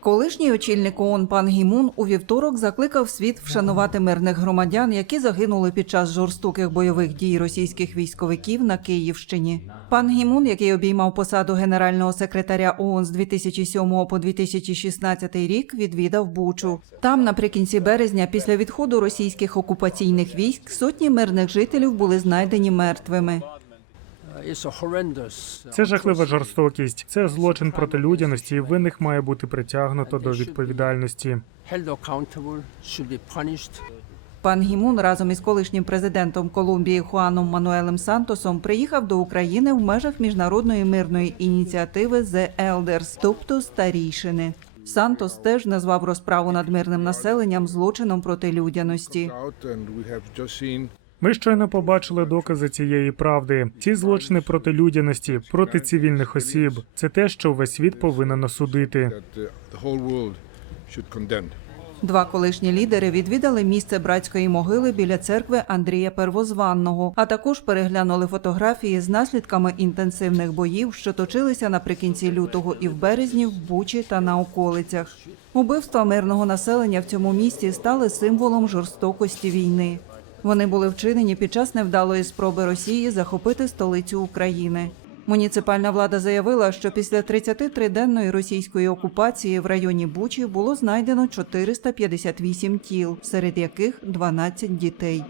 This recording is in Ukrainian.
Колишній очільник ООН пан Гімун у вівторок закликав світ вшанувати мирних громадян, які загинули під час жорстоких бойових дій російських військовиків на Київщині. Пан Гімун, який обіймав посаду генерального секретаря ООН з 2007 по 2016 рік, відвідав Бучу. Там, наприкінці березня, після відходу російських окупаційних військ, сотні мирних жителів були знайдені мертвими. Це жахлива жорстокість. Це злочин проти людяності, і винних має бути притягнуто до відповідальності. held accountable, should be punished. Пан Гімун разом із колишнім президентом Колумбії Хуаном Мануелем Сантосом приїхав до України в межах міжнародної мирної ініціативи The Elders, тобто старійшини. Сантос теж назвав розправу над мирним населенням злочином проти людяності. Ми щойно побачили докази цієї правди. Ці злочини проти людяності, проти цивільних осіб. Це те, що весь світ повинен осудити. Два колишні лідери відвідали місце братської могили біля церкви Андрія Первозванного, а також переглянули фотографії з наслідками інтенсивних боїв, що точилися наприкінці лютого і в березні в Бучі та на околицях. Убивства мирного населення в цьому місті стали символом жорстокості війни. Вони були вчинені під час невдалої спроби Росії захопити столицю України. Муніципальна влада заявила, що після 33-денної російської окупації в районі Бучі було знайдено 458 тіл, серед яких 12 дітей.